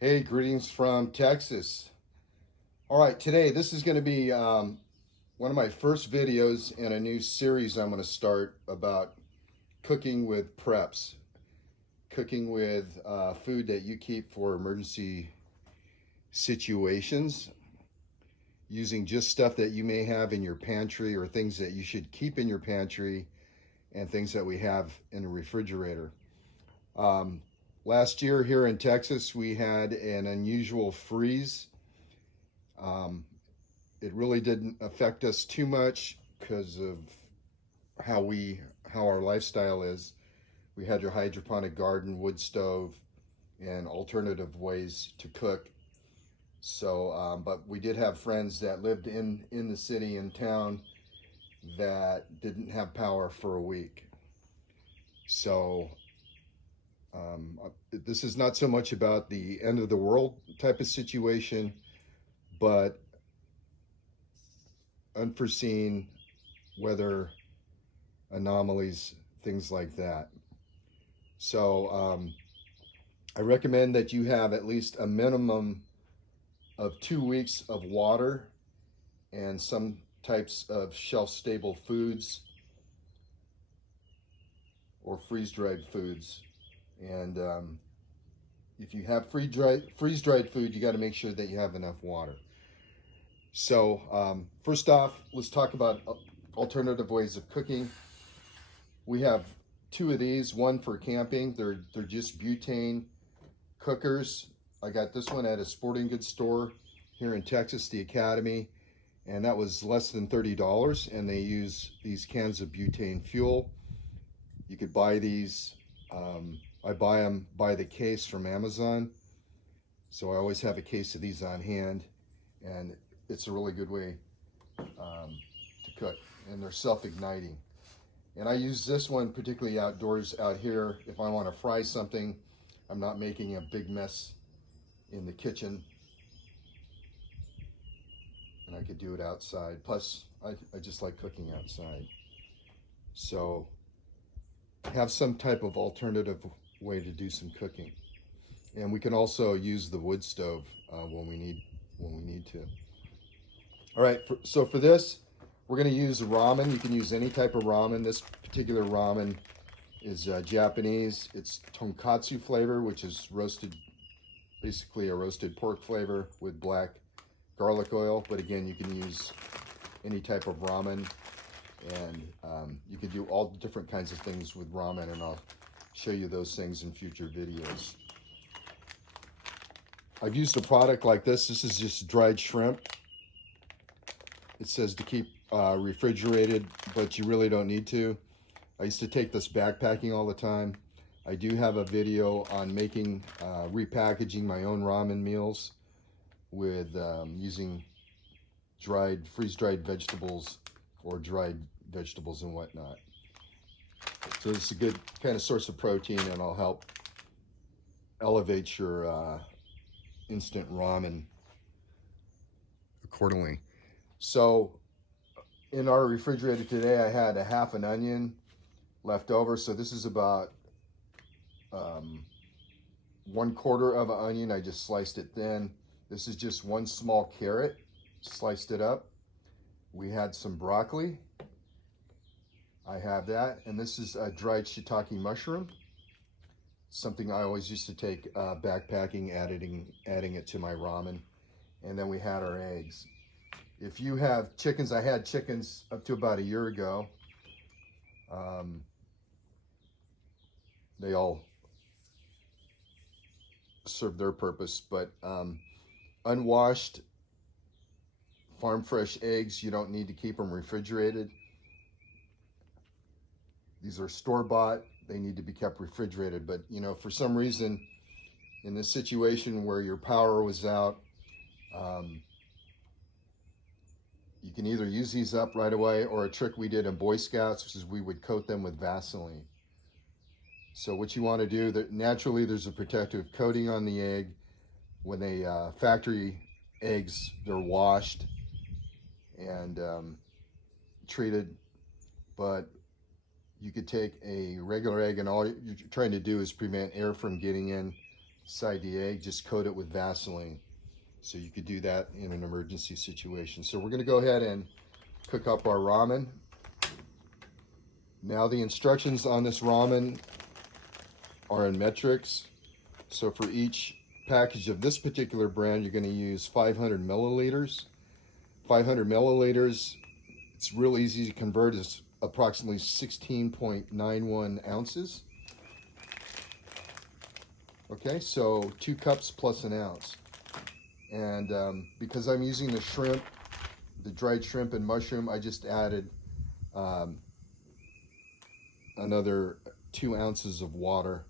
Hey, greetings from Texas. All right, today this is going to be one of my first videos in a new series I'm going to start about cooking with preps, cooking with food that you keep for emergency situations, using just stuff that you may have in your pantry or things that you should keep in your pantry and things that we have in the refrigerator. Um, Last year here in Texas, we had an unusual freeze. Um, it really didn't affect us too much because of how we how our lifestyle is. We had your hydroponic garden, wood stove, and alternative ways to cook. But we did have friends that lived in the city and town that didn't have power for a week. So this is not so much about the end of the world type of situation, but unforeseen weather anomalies, things like that. So I recommend that you have at least a minimum of 2 weeks of water and some types of shelf stable foods or freeze dried foods. And if you have freeze dried food, you got to make sure that you have enough water. So first off, let's talk about alternative ways of cooking. We have two of these, one for camping. They're just butane cookers. I got this one at a sporting goods store here in Texas, the Academy, and that was less than $30. And they use these cans of butane fuel. You could buy these. I buy them by the case from Amazon, so I always have a case of these on hand, and it's a really good way to cook. And they're self-igniting. And I use this one particularly outdoors out here if I want to fry something. I'm not making a big mess in the kitchen, and I could do it outside. Plus, I just like cooking outside. So have some type of alternative way to do some cooking. And we can also use the wood stove when we need to. All right, so for this, we're going to use ramen. You can use any type of ramen. This particular ramen is Japanese. It's tonkatsu flavor, which is roasted, basically a roasted pork flavor with black garlic oil. But again, you can use any type of ramen, and you can do all different kinds of things with ramen, and I'll show you those things in future videos. I've used a product like this. This is just dried shrimp. It says to keep refrigerated, but you really don't need to. I used to take this backpacking all the time. I do have a video on making, repackaging my own ramen meals with using freeze-dried vegetables or dried vegetables and whatnot. So this is a good kind of source of protein, and it'll help elevate your instant ramen accordingly. So in our refrigerator today, I had a half an onion left over. So this is about 1/4 of an onion. I just sliced it thin. This is just one small carrot, sliced it up. We had some broccoli. I have that. And this is a dried shiitake mushroom, something I always used to take backpacking, adding it to my ramen. And then we had our eggs. If you have chickens, I had chickens up to about a year ago. They all serve their purpose, but unwashed farm fresh eggs, you don't need to keep them refrigerated. These are store-bought. They need to be kept refrigerated. But you know, for some reason, in this situation where your power was out, you can either use these up right away, or a trick we did in Boy Scouts, which is we would coat them with Vaseline. So what you want to do, that naturally there's a protective coating on the egg. When they factory eggs, they're washed and treated, but you could take a regular egg, and all you're trying to do is prevent air from getting in inside the egg, just coat it with Vaseline. So you could do that in an emergency situation. So we're going to go ahead and cook up our ramen. Now the instructions on this ramen are in metrics. So for each package of this particular brand, you're going to use 500 milliliters. 500 milliliters, it's real easy to convert, is approximately 16.91 ounces. Okay, so 2 cups plus an ounce. And because I'm using the shrimp, the dried shrimp and mushroom, I just added another 2 ounces of water,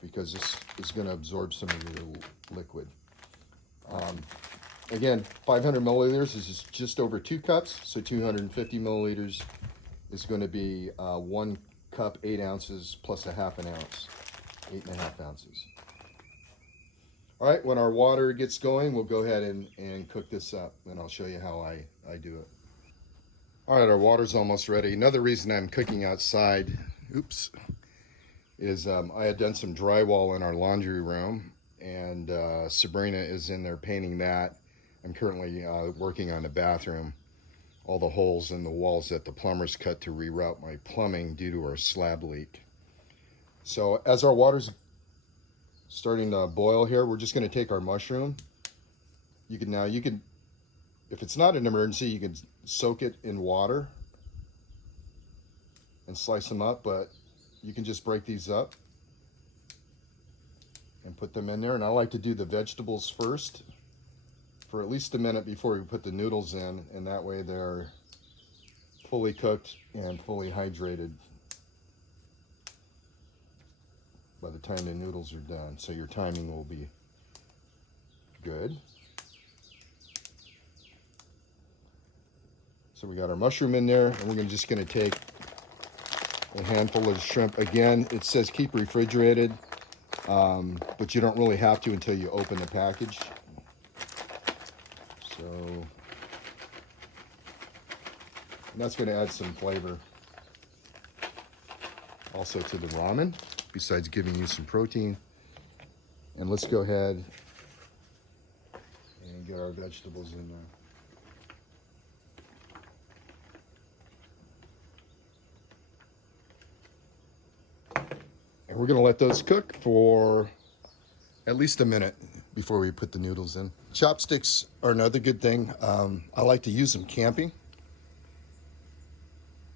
because this is going to absorb some of the liquid. Again, 500 milliliters is just over 2 cups, so 250 milliliters is going to be 1 cup, 8 ounces, plus a half an ounce, 8.5 ounces. All right, when our water gets going, we'll go ahead and cook this up, and I'll show you how I do it. All right, our water's almost ready. Another reason I'm cooking outside, is I had done some drywall in our laundry room, and Sabrina is in there painting that. I'm currently working on the bathroom, all the holes in the walls that the plumbers cut to reroute my plumbing due to our slab leak. So as our water's starting to boil here, we're just going to take our mushroom. You can, if it's not an emergency, you can soak it in water and slice them up, but you can just break these up and put them in there. And I like to do the vegetables first for at least a minute before we put the noodles in, and that way they're fully cooked and fully hydrated by the time the noodles are done. So your timing will be good. So we got our mushroom in there, and we're just going to take a handful of shrimp. Again, it says keep refrigerated, but you don't really have to until you open the package. So, and that's going to add some flavor also to the ramen, besides giving you some protein. And let's go ahead and get our vegetables in there. And we're going to let those cook for at least a minute before we put the noodles in. Chopsticks are another good thing. I like to use them camping.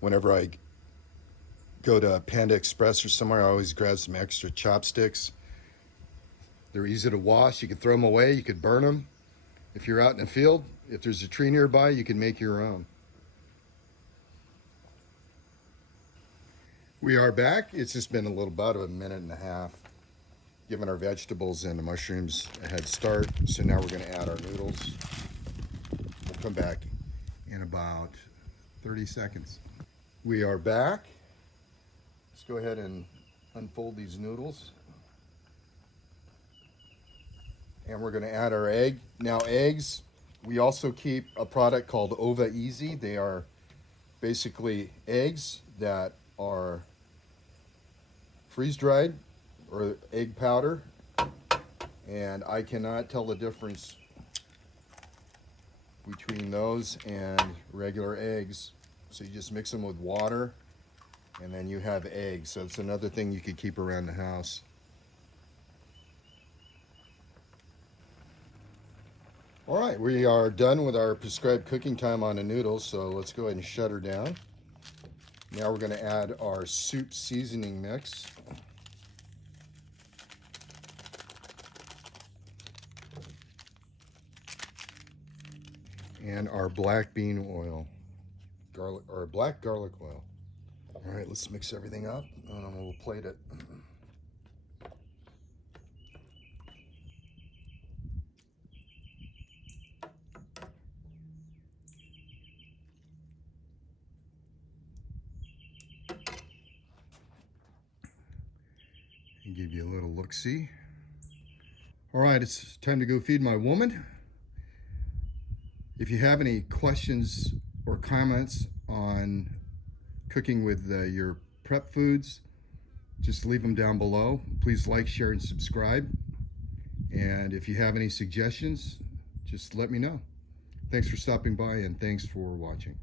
Whenever I go to Panda Express or somewhere, I always grab some extra chopsticks. They're easy to wash. You can throw them away. You could burn them. If you're out in the field, if there's a tree nearby, you can make your own. We are back. It's just been about a minute and a half, giving our vegetables and the mushrooms a head start. So now we're going to add our noodles. We'll come back in about 30 seconds. We are back. Let's go ahead and unfold these noodles. And we're going to add our egg. Now eggs, we also keep a product called Ova Easy. They are basically eggs that are freeze-dried or egg powder, and I cannot tell the difference between those and regular eggs. So you just mix them with water, and then you have eggs. So it's another thing you could keep around the house. All right, we are done with our prescribed cooking time on the noodles, so let's go ahead and shut her down. Now we're going to add our soup seasoning mix. And our black bean oil, black garlic oil. All right, let's mix everything up, and then we'll plate it. And give you a little look-see. All right, it's time to go feed my woman. If you have any questions or comments on cooking with your prep foods, just leave them down below. Please like, share, and subscribe. And if you have any suggestions, just let me know. Thanks for stopping by, and thanks for watching.